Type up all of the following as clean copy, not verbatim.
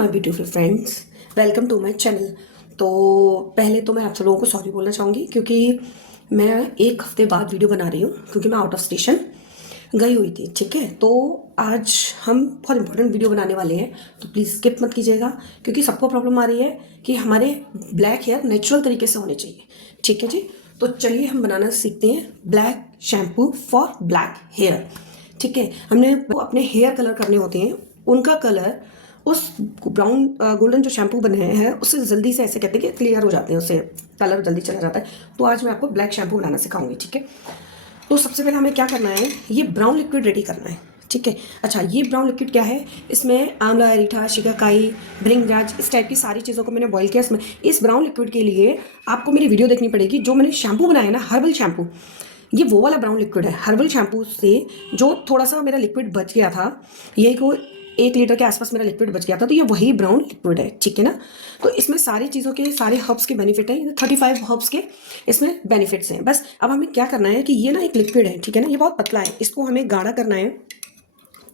My beautiful friends, welcome to my channel. तो पहले तो मैं आप सब लोगों को सॉरी बोलना चाहूँगी क्योंकि मैं एक हफ्ते बाद वीडियो बना रही हूँ क्योंकि मैं आउट ऑफ स्टेशन गई हुई थी। ठीक है, तो आज हम बहुत इंपॉर्टेंट वीडियो बनाने वाले हैं, तो प्लीज़ स्किप मत कीजिएगा क्योंकि सबको प्रॉब्लम आ रही है कि हमारे ब्लैक हेयर नेचुरल तरीके से होने चाहिए। ठीक है जी, तो चलिए हम बनाना सीखते हैं black shampoo for black hair. ठीक है, हमने अपने हेयर कलर करने होते हैं, उनका कलर उस ब्राउन गोल्डन जो शैम्पू बने हैं उससे जल्दी से ऐसे कहते हैं कि क्लियर हो जाते हैं, उससे कलर जल्दी चला जाता है। तो आज मैं आपको ब्लैक शैम्पू बनाना सिखाऊंगी। ठीक है, तो सबसे पहले हमें क्या करना है, ये ब्राउन लिक्विड रेडी करना है। ठीक है, अच्छा ये ब्राउन लिक्विड क्या है, इसमें आंवला, अरीठा, शिकाकाई, भृंगराज, इस टाइप की सारी चीज़ों को मैंने बॉईल किया। इसमें इस ब्राउन लिक्विड के लिए आपको मेरी वीडियो देखनी पड़ेगी। जो मैंने शैम्पू बनाया है ना, हर्बल शैम्पू, ये वो वाला ब्राउन लिक्विड है। हर्बल शैम्पू से जो थोड़ा सा मेरा लिक्विड बच गया था, ये को 1 लीटर के आसपास मेरा लिक्विड बच गया था, तो ये वही ब्राउन लिक्विड है। ठीक है ना, तो इसमें सारी चीज़ों के, सारे हर्ब्स के बेनिफिट हैं, 35 हर्ब्स के इसमें बेनिफिट्स हैं। बस अब हमें क्या करना है कि ये ना एक लिक्विड है, ठीक है ना, ये बहुत पतला है, इसको हमें गाढ़ा करना है।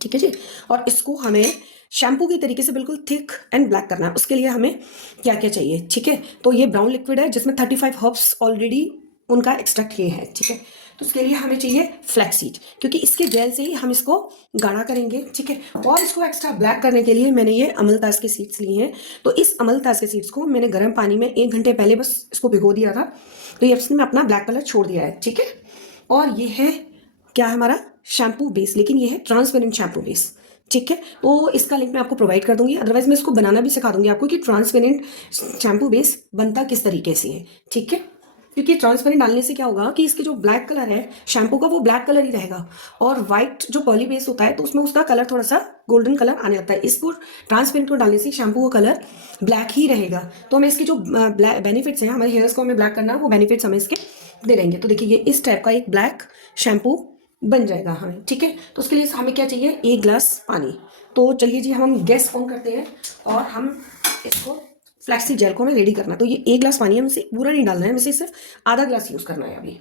ठीक है जी, और इसको हमें शैम्पू की तरीके से बिल्कुल थिक एंड ब्लैक करना है। उसके लिए हमें क्या क्या चाहिए, ठीक है, तो ये ब्राउन लिक्विड है जिसमें 35 हर्ब्स ऑलरेडी उनका एक्सट्रैक्ट किए हैं। ठीक है, तो उसके लिए हमें चाहिए फ्लैक्स सीड, क्योंकि इसके जेल से ही हम इसको गाढ़ा करेंगे। ठीक है, और इसको एक्स्ट्रा ब्लैक करने के लिए मैंने ये अमलतास के सीड्स लिए हैं। तो इस अमलतास के सीड्स को मैंने गर्म पानी में 1 घंटे पहले बस इसको भिगो दिया था, तो ये इसमें अपना ब्लैक कलर छोड़ दिया है। ठीक है, और ये है क्या है हमारा शैम्पू बेस, लेकिन ये है ट्रांसपेरेंट शैम्पू बेस। ठीक है, तो इसका लिंक मैं आपको प्रोवाइड कर दूंगी, अदरवाइज मैं इसको बनाना भी सिखा दूंगी आपको कि ट्रांसपेरेंट शैम्पू बेस बनता किस तरीके से है। ठीक है, क्योंकि ट्रांसपेरेंट डालने से क्या होगा कि इसके जो ब्लैक कलर है शैम्पू का, वो ब्लैक कलर ही रहेगा, और व्हाइट जो पर्ली बेस होता है तो उसमें उसका कलर थोड़ा सा गोल्डन कलर आने लगता है। इसको ट्रांसपेरेंट को डालने से शैम्पू का कलर ब्लैक ही रहेगा। तो हमें इसके जो बेनिफिट्स हैं, हमारे हेयर्स को हमें ब्लैक करना, वो बेनिफिट्स हमें इसके दे देंगे। तो देखिए, ये इस टाइप का एक ब्लैक शैम्पू बन जाएगा हमें। ठीक है, तो उसके लिए हमें क्या चाहिए, 1 गिलास पानी। तो चलिए जी, हम गैस ऑन करते हैं और हम इसको फ्लैक्सी जेल को हमें रेडी करना है। तो ये 1 गिलास पानी है, हमें इसे पूरा नहीं डालना है, हमें इसे सिर्फ आधा गिलास यूज़ करना है अभी।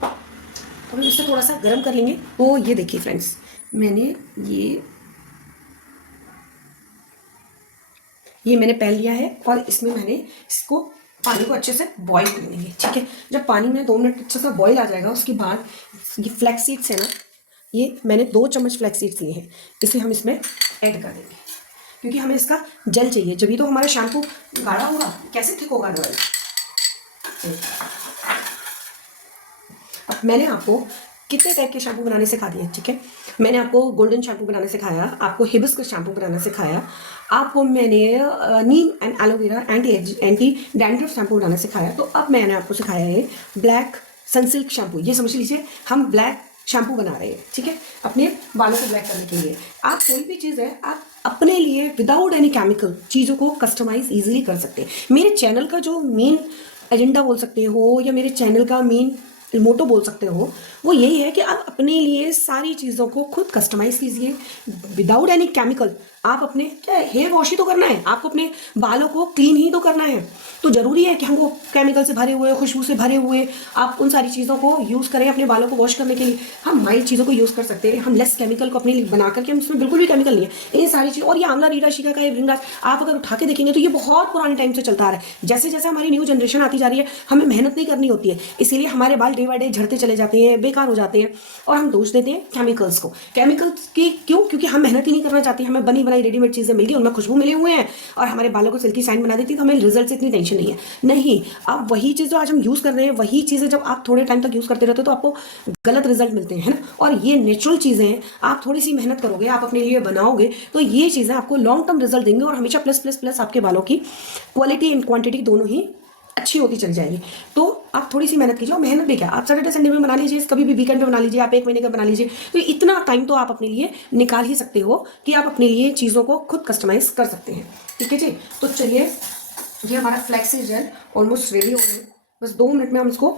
तो हम इसे थोड़ा सा गर्म कर लेंगे। तो ये देखिए फ्रेंड्स, मैंने ये मैंने पहन लिया है और इसमें मैंने इसको पानी को अच्छे से बॉईल कर लेंगे। ठीक है, जब पानी में 2 मिनट अच्छे से बॉईल आ जाएगा, उसके बाद ये फ्लैक्स सीड्स है ना, ये मैंने 2 चम्मच फ्लैक्स सीड्स लिए हैं, इसे हम इसमें ऐड कर देंगे क्योंकि हमें इसका जल चाहिए, जब तो हमारा शैम्पू गाढ़ा होगा, कैसे थिक होगा अदरवाइज। अब मैंने आपको कितने टाइप के शैम्पू बनाने सिखा दिए। ठीक है, मैंने आपको गोल्डन शैम्पू बनाना सिखाया, आपको हिबिस्कस शैम्पू बनाना सिखाया, आपको मैंने neem and aloe vera anti dandruff shampoo बनाना सिखाया। तो अब मैंने आपको सिखाया है ब्लैक सनसिल्क शैम्पू। ये समझ लीजिए हम ब्लैक शैम्पू बना रहे हैं। ठीक है, अपने बालों को ब्लैक करने के लिए आप कोई भी चीज़ है, आप अपने लिए विदाउट एनी केमिकल चीज़ों को कस्टमाइज ईजिली कर सकते हैं। मेरे चैनल का जो मेन एजेंडा बोल सकते हो, या मेरे चैनल का मेन मोटो बोल सकते हो, वो यही है कि आप अपने लिए सारी चीज़ों को खुद कस्टमाइज़ कीजिए विदाउट एनी केमिकल। आप अपने क्या हेयर वॉश ही तो करना है, आपको अपने बालों को क्लीन ही तो करना है, तो ज़रूरी है कि हमको केमिकल से भरे हुए, खुशबू से भरे हुए आप उन सारी चीज़ों को यूज़ करें अपने बालों को वॉश करने के लिए। हम माइल्ड चीज़ों को यूज़ कर सकते हैं, हम लेस केमिकल को अपने लिए बना करके, हम इसमें बिल्कुल भी केमिकल नहीं है ये सारी चीज़। और ये आंवला, रीठा, शिकाकाई, भृंगराज आप अगर उठा के देखेंगे तो ये बहुत पुराने टाइम से चलता आ रहा है। जैसे जैसे हमारी न्यू जनरेशन आती जा रही है, हमें मेहनत नहीं करनी होती है, इसीलिए हमारे बाल डे बाय डे झड़ते चले जाते हैं, बेकार हो जाते हैं, और हम दोष देते हैं केमिकल्स को। केमिकल्स की क्यों? क्योंकि हम मेहनत ही नहीं करना चाहते, हमें बनी बनाई रेडीमेड चीज़ें मिल गई, उनमें खुशबू मिले हुए हैं और हमारे बालों को सिल्की साइन बना देती है, तो हमें रिजल्ट से इतनी टेंशन नहीं है। नहीं, अब वही चीज़ जो आज हम यूज़ कर रहे हैं, वही चीज़ें जब आप थोड़े टाइम तक यूज़ करते रहते हो तो आपको गलत रिजल्ट मिलते हैं, है ना। और ये नेचुरल चीज़ें हैं, आप थोड़ी सी मेहनत करोगे, आप अपने लिए बनाओगे, तो ये चीज़ें आपको लॉन्ग टर्म रिजल्ट देंगे और हमेशा प्लस प्लस प्लस आपके बालों की क्वालिटी एंड क्वांटिटी दोनों ही अच्छी होती चली जाएगी। तो आप थोड़ी सी मेहनत कीजिए, और मेहनत भी क्या, आप सैटरडे संडे में बना लीजिए, कभी भी वीकेंड में बना लीजिए, आप 1 महीने का बना लीजिए, तो इतना टाइम तो आप अपने लिए निकाल ही सकते हो कि आप अपने लिए चीज़ों को खुद कस्टमाइज कर सकते हैं। ठीक है जी, तो चलिए, ये हमारा फ्लैक्सी जेल ऑलमोस्ट रेडी हो गया है, बस 2 मिनट में हम इसको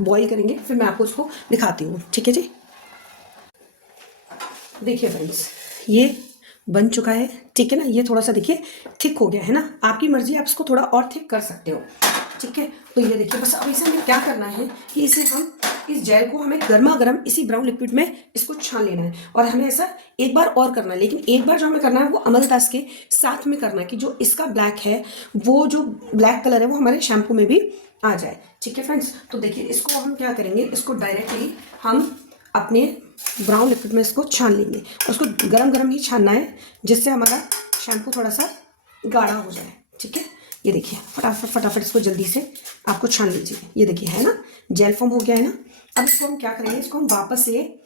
बॉईल करेंगे, फिर मैं आपको इसको दिखाती हूँ। ठीक है जी, देखिए फ्रेंड्स, ये बन चुका है। ठीक है ना, ये थोड़ा सा देखिए थिक हो गया है ना, आपकी मर्जी, आप इसको थोड़ा और थिक कर सकते हो। ठीक है, तो ये देखिए, बस अब इसे हमें क्या करना है कि इसे हम इस जेल को हमें गर्मा गर्म इसी ब्राउन लिक्विड में इसको छान लेना है और हमें ऐसा एक बार और करना है, लेकिन एक बार जो हमें करना है वो अमलतास के साथ में करना है कि जो इसका ब्लैक है, वो जो ब्लैक कलर है वो हमारे शैम्पू में भी आ जाए। ठीक है फ्रेंड्स, तो देखिए इसको हम क्या करेंगे, इसको डायरेक्टली हम अपने ब्राउन लिक्विड में इसको छान लेंगे और उसको गरम गरम ही छानना है, जिससे हमारा शैम्पू थोड़ा सा गाढ़ा हो जाए। ठीक है, ये देखिए फटाफट फटाफट इसको जल्दी से आपको छान लीजिए। ये देखिए है ना, जेल फॉर्म हो गया है ना। अब इसको हम क्या करेंगे, इसको हम वापस से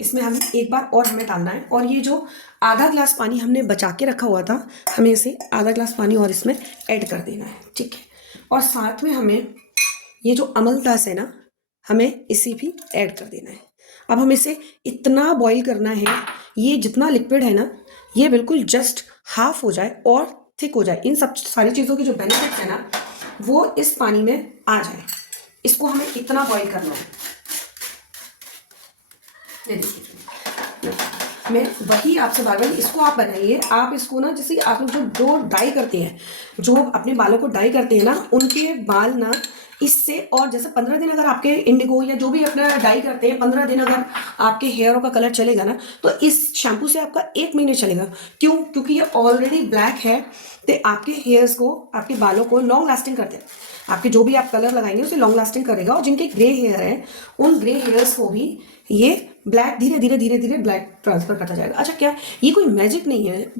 इसमें हम एक बार और हमें डालना है और ये जो आधा ग्लास पानी हमने बचा के रखा हुआ था, हमें इसे आधा ग्लास पानी और इसमें ऐड कर देना है। ठीक है, और साथ में हमें ये जो अमलतास है ना, हमें इसे भी ऐड कर देना है। अब हमें इसे इतना बॉईल करना है, ये जितना लिक्विड है ना, ये बिल्कुल जस्ट हाफ हो जाए और थिक हो जाए। इन सब सारी चीज़ों के जो बेनिफिट्स है ना, वो इस पानी में आ जाए। इसको हमें इतना बॉईल करना है। ये देखिए, मैं वही आपसे बार बार, इसको आप बनाइए। आप इसको ना, जैसे आप लोग जो डाई करते हैं, जो अपने बालों को डाई करते हैं ना, उनके बाल ना इससे, और जैसे 15 दिन अगर आपके इंडिगो या जो भी अपना डाई करते हैं, 15 दिन अगर आपके हेयरों का कलर चलेगा ना, तो इस शैम्पू से आपका 1 महीने चलेगा। क्यों? क्योंकि ये ऑलरेडी ब्लैक है, तो आपके हेयर्स को, आपके बालों को लॉन्ग लास्टिंग करते हैं। आपके जो भी आप कलर लगाएंगे उसे लॉन्ग लास्टिंग करेगा, और जिनके ग्रे हेयर है उन ग्रे हेयर्स को भी ये ब्लैक धीरे धीरे धीरे धीरे ब्लैक ट्रांसफर करता जाएगा। अच्छा, क्या ये कोई मैजिक नहीं है?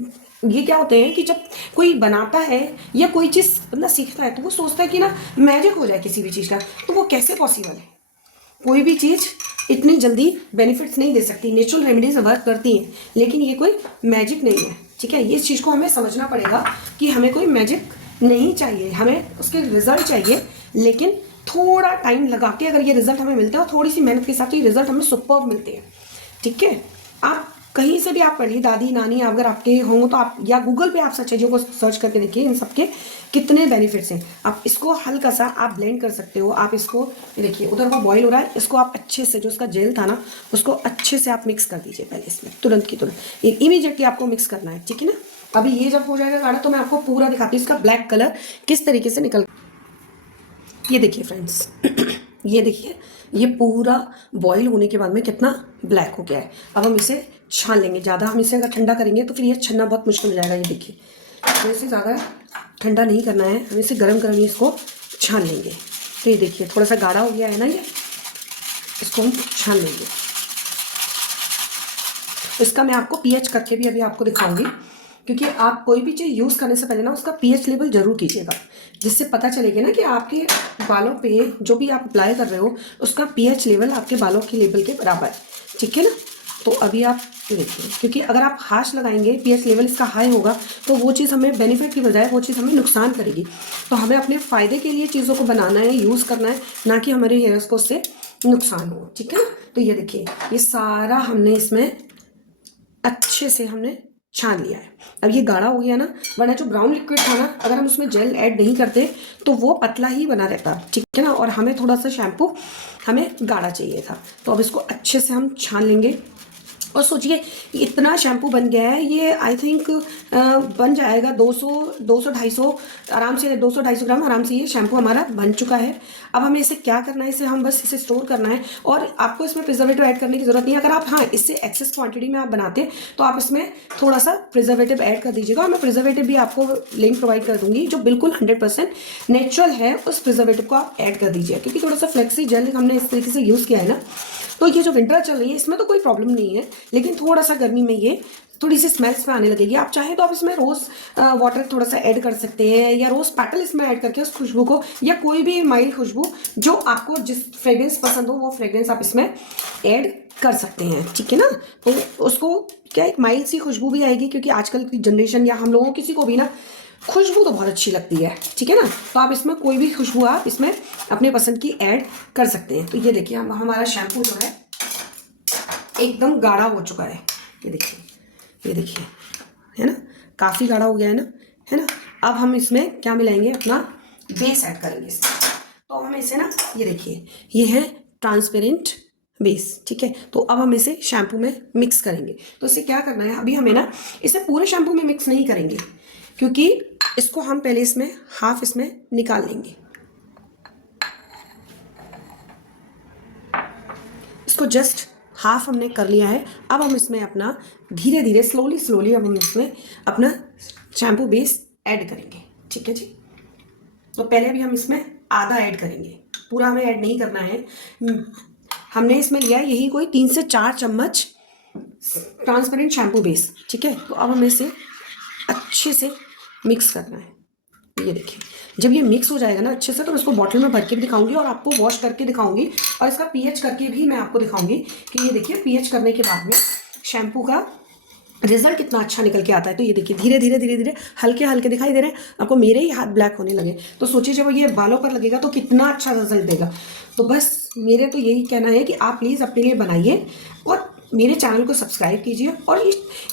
ये क्या होते हैं कि जब कोई बनाता है या कोई चीज़ बंदा सीखता है, तो वो सोचता है कि ना मैजिक हो जाए किसी भी चीज़ का, तो वो कैसे पॉसिबल है? कोई भी चीज़ इतनी जल्दी बेनिफिट्स नहीं दे सकती। नेचुरल रेमेडीज वर्क करती हैं, लेकिन ये कोई मैजिक नहीं है। ठीक है, इस चीज़ को हमें समझना पड़ेगा कि हमें कोई मैजिक नहीं चाहिए, हमें उसके रिजल्ट चाहिए, लेकिन थोड़ा टाइम लगा के अगर ये रिजल्ट हमें मिलता है, और थोड़ी सी मेहनत के साथ ये रिजल्ट हमें सुपर्ब मिलते हैं। ठीक है, आप कहीं से भी आप पढ़िए, दादी नानी अगर आपके होंगे तो आप, या गूगल पे आप सब चीज़ों को सर्च करके देखिए इन सब के कितने बेनिफिट्स हैं। आप इसको हल्का सा आप ब्लेंड कर सकते हो। आप इसको देखिए, उधर वो बॉईल हो रहा है, इसको आप अच्छे से, जो उसका जेल था ना, उसको अच्छे से आप मिक्स कर दीजिए पहले इसमें, तुरंत की तुरंत, इमीडिएटली आपको मिक्स करना है। ठीक है ना, अभी ये जब हो जाएगा गाढ़ा, तो मैं आपको पूरा दिखाती हूँ इसका ब्लैक कलर किस तरीके से निकल। ये देखिए फ्रेंड्स, ये देखिए, ये पूरा बॉईल होने के बाद में कितना ब्लैक हो गया है। अब हम इसे छान लेंगे। ज़्यादा हम इसे अगर ठंडा करेंगे तो फिर ये छनना बहुत मुश्किल हो जाएगा। ये देखिए, तो इसे ज़्यादा ठंडा नहीं करना है, हम इसे गरम गरम ही इसको छान लेंगे। तो ये देखिए थोड़ा सा गाढ़ा हो गया है ना, ये इसको हम छान लेंगे। इसका मैं आपको पीएच करके भी अभी आपको दिखाऊंगी, क्योंकि आप कोई भी चीज़ यूज़ करने से पहले ना उसका पीएच लेवल जरूर कीजिएगा, जिससे पता चलेगा ना कि आपके बालों पे जो भी आप अप्लाई कर रहे हो उसका पीएच लेवल आपके बालों के लेवल के बराबर है। ठीक है ना, तो अभी आप देखिए, क्योंकि अगर आप हाश लगाएंगे, पीएच लेवल इसका हाई होगा, तो वो चीज़ हमें बेनिफिट की बजाय वो चीज़ हमें नुकसान करेगी। तो हमें अपने फ़ायदे के लिए चीज़ों को बनाना है, यूज़ करना है, ना कि हमारे हेयर्स को उससे नुकसान हो। ठीक है ना, तो ये देखिए, ये सारा हमने इसमें अच्छे से हमने छान लिया है। अब ये गाढ़ा हो गया ना, वरना जो ब्राउन लिक्विड था ना, अगर हम उसमें जेल ऐड नहीं करते तो वो पतला ही बना रहता। ठीक है ना, और हमें थोड़ा सा शैम्पू हमें गाढ़ा चाहिए था। तो अब इसको अच्छे से हम छान लेंगे। और सोचिए, इतना शैम्पू बन गया है, ये आई थिंक बन जाएगा 200-250 आराम से, 200-250 ग्राम आराम से ये शैम्पू हमारा बन चुका है। अब हमें इसे क्या करना है, इसे हम बस इसे स्टोर करना है, और आपको इसमें प्रिजर्वेटिव ऐड करने की ज़रूरत नहीं है। अगर आप हाँ इससे एक्सेस क्वांटिटी में आप बनाते हैं तो आप इसमें थोड़ा सा प्रिजर्वेटिव ऐड कर दीजिएगा। और मैं प्रिजर्वेटिव भी आपको लिंक प्रोवाइड कर दूंगी, जो बिल्कुल 100% नेचुरल है, उस प्रिजर्वेटिव को आप ऐड कर दीजिए। क्योंकि थोड़ा सा फ्लेक्सी जेल हमने इस तरीके से यूज़ किया है ना, तो ये जो विंटर चल रही है इसमें तो कोई प्रॉब्लम नहीं है, लेकिन थोड़ा सा गर्मी में ये थोड़ी सी स्मेल्स में आने लगेगी। आप चाहे तो आप इसमें रोज़ वाटर थोड़ा सा ऐड कर सकते हैं, या रोज़ पेटल इसमें ऐड करके उस खुशबू को, या कोई भी माइल्ड खुशबू जो आपको जिस फ्रेग्रेंस पसंद हो वो फ्रेग्रेंस आप इसमें ऐड कर सकते हैं। ठीक है ना, तो उसको क्या एक माइल्ड सी खुशबू भी आएगी, क्योंकि आजकल की जनरेशन या हम लोगों किसी को भी ना खुशबू तो बहुत अच्छी लगती है। ठीक है ना, तो आप इसमें कोई भी खुशबू आप इसमें अपने पसंद की ऐड कर सकते हैं। तो ये देखिए, हमारा शैम्पू जो है एकदम गाढ़ा हो चुका है। ये देखिए, ये देखिए, है ना, काफ़ी गाढ़ा हो गया है ना, है ना। अब हम इसमें क्या मिलाएंगे, अपना बेस ऐड करेंगे इसमें। तो हम इसे ना, ये देखिए, ये है ट्रांसपेरेंट बेस। ठीक है, तो अब हम इसे शैम्पू में मिक्स करेंगे। तो इसे क्या करना है, अभी हमें ना इसे पूरे शैम्पू में मिक्स नहीं करेंगे, क्योंकि इसको हम पहले इसमें हाफ इसमें निकाल लेंगे। इसको जस्ट हाफ हमने कर लिया है। अब हम इसमें अपना धीरे धीरे स्लोली अब हम इसमें अपना शैम्पू बेस ऐड करेंगे। ठीक है जी। तो पहले भी हम इसमें आधा ऐड करेंगे, पूरा हमें ऐड नहीं करना है। हमने इसमें लिया है यही कोई 3 से 4 चम्मच ट्रांसपेरेंट शैम्पू बेस। ठीक है, तो अब हमें इसे अच्छे से मिक्स करना है। ये देखिए, जब ये मिक्स हो जाएगा ना अच्छे से, तो मैं इसको बॉटल में भर के भी दिखाऊंगी और आपको वॉश करके दिखाऊंगी और इसका पीएच करके भी मैं आपको दिखाऊंगी कि ये देखिए पीएच करने के बाद में शैम्पू का रिजल्ट कितना अच्छा निकल के आता है। तो ये देखिए धीरे धीरे हल्के हल्के दिखाई दे रहे हैं आपको, मेरे ही हाथ ब्लैक होने लगे। तो सोचिए जब ये बालों पर लगेगा तो कितना अच्छा रिजल्ट देगा। तो बस मेरे तो यही कहना है कि आप प्लीज़ अपने लिए बनाइए और मेरे चैनल को सब्सक्राइब कीजिए और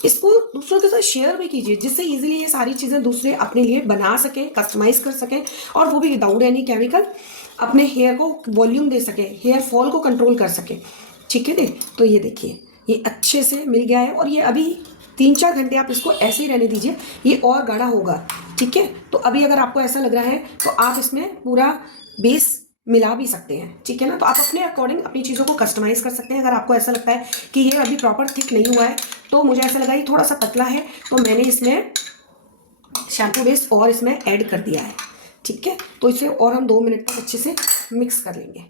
इसको दूसरों के साथ शेयर भी कीजिए, जिससे इजीली ये सारी चीज़ें दूसरे अपने लिए बना सकें, कस्टमाइज़ कर सकें और वो भी विदाउट एनी केमिकल अपने हेयर को वॉल्यूम दे सके, हेयर फॉल को कंट्रोल कर सके। ठीक है। तो ये देखिए ये अच्छे से मिल गया है और ये अभी 3-4 घंटे आप इसको ऐसे ही रहने दीजिए, ये और गाढ़ा होगा। ठीक है। तो अभी अगर आपको ऐसा लग रहा है तो आप इसमें पूरा बेस मिला भी सकते हैं। ठीक है ना, तो आप अपने अकॉर्डिंग अपनी चीज़ों को कस्टमाइज़ कर सकते हैं। अगर आपको ऐसा लगता है कि ये अभी प्रॉपर थिक नहीं हुआ है, तो मुझे ऐसा लगा ये थोड़ा सा पतला है, तो मैंने इसमें शैम्पू बेस और इसमें ऐड कर दिया है। ठीक है, तो इसे और हम 2 मिनट तक अच्छे से मिक्स कर लेंगे।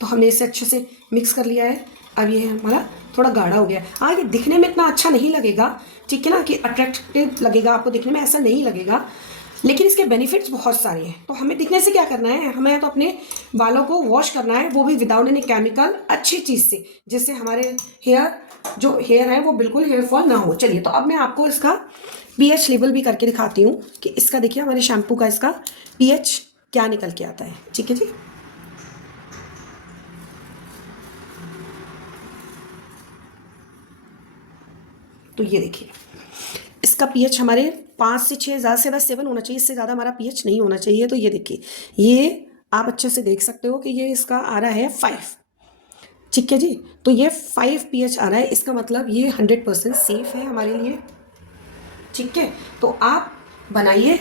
तो हमने इसे अच्छे से मिक्स कर लिया है। अब ये हमारा थोड़ा गाढ़ा हो गया है। हाँ, ये दिखने में इतना अच्छा नहीं लगेगा, ठीक है ना, कि अट्रैक्टिव लगेगा आपको, दिखने में ऐसा नहीं लगेगा, लेकिन इसके बेनिफिट्स बहुत सारे हैं। तो हमें दिखने से क्या करना है, हमें तो अपने बालों को वॉश करना है, वो भी विदाउट एनी केमिकल, अच्छी चीज़ से, जिससे हमारे हेयर है वो बिल्कुल हेयर फॉल ना हो। चलिए, तो अब मैं आपको इसका पीएच लेवल भी करके दिखाती हूँ कि इसका देखिए हमारे शैम्पू का इसका पीएच क्या निकल के आता है। ठीक है जी। तो ये देखिए इसका पीएच हमारे 5 से 6, ज़्यादा से ज़्यादा 7 होना चाहिए, इससे ज़्यादा हमारा पीएच नहीं होना चाहिए। तो ये देखिए ये आप अच्छे से देख सकते हो कि ये इसका आ रहा है 5। ठीक है जी। तो ये 5 पीएच आ रहा है, इसका मतलब ये 100% सेफ है हमारे लिए। ठीक है, तो आप बनाइए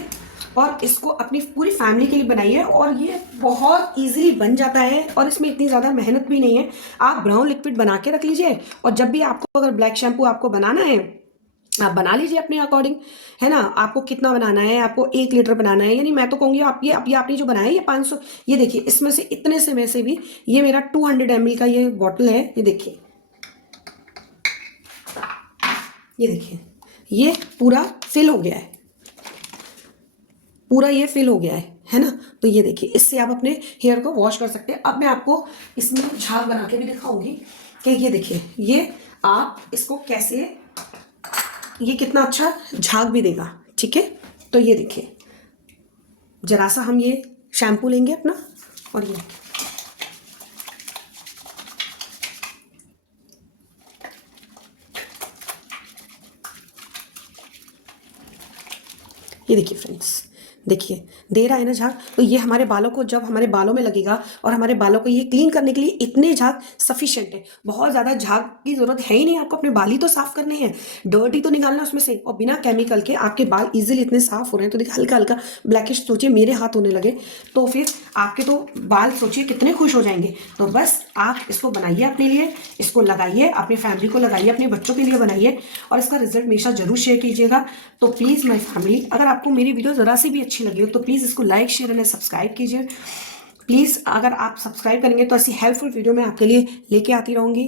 और इसको अपनी पूरी फैमिली के लिए बनाइए और ये बहुत इजीली बन जाता है और इसमें इतनी ज़्यादा मेहनत भी नहीं है। आप ब्राउन लिक्विड बना के रख लीजिए और जब भी आपको अगर ब्लैक शैम्पू आपको बनाना है, आप बना लीजिए अपने अकॉर्डिंग, है ना। आपको कितना बनाना है, आपको 1 लीटर बनाना है, यानी मैं तो कहूँगी आप ये आपने जो बनाया है ये 500, ये देखिए इसमें से इतने से में से भी ये मेरा 200 ml का ये बॉटल है। ये देखिए, ये देखिए ये पूरा फिल हो गया है, पूरा ये फिल हो गया है ना। तो ये देखिए इससे आप अपने हेयर को वॉश कर सकते हैं। अब मैं आपको इसमें झाग बना के भी दिखाऊंगी कि ये देखिए ये आप इसको कैसे, ये कितना अच्छा झाग भी देगा। ठीक है, तो ये देखिए जरा सा हम ये शैम्पू लेंगे अपना और ये देखिए फ्रेंड्स, देखिए दे रहा है ना झाग। तो ये हमारे बालों को, जब हमारे बालों में लगेगा और हमारे बालों को ये क्लीन करने के लिए इतने झाग सफिशिएंट है। बहुत ज़्यादा झाग की ज़रूरत है ही नहीं, आपको अपने बाल ही तो साफ़ करने हैं, डर्ट ही तो निकालना उसमें से, और बिना केमिकल के आपके बाल इजीली इतने साफ़ हो रहे हैं। तो देखिए हल्का हल्का ब्लैकिश, सोचिए मेरे हाथ होने लगे तो फिर आपके तो बाल सोचिए कितने खुश हो जाएंगे। तो बस आप इसको बनाइए अपने लिए, इसको लगाइए, अपनी फैमिली को लगाइए, अपने बच्चों के लिए बनाइए और इसका रिजल्ट हमेशा जरूर शेयर कीजिएगा। तो प्लीज़ माय फैमिली, अगर आपको मेरी वीडियो ज़रा सी भी अच्छी लगी हो तो प्लीज़ इसको लाइक, शेयर एंड सब्सक्राइब कीजिए। प्लीज़ अगर आप सब्सक्राइब करेंगे तो ऐसी हेल्पफुल वीडियो मैं आपके लिए लेके आती रहूँगी।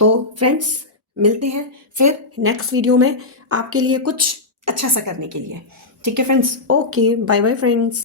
तो फ्रेंड्स मिलते हैं फिर नेक्स्ट वीडियो में आपके लिए कुछ अच्छा सा करने के लिए। ठीक है friends, okay bye bye friends.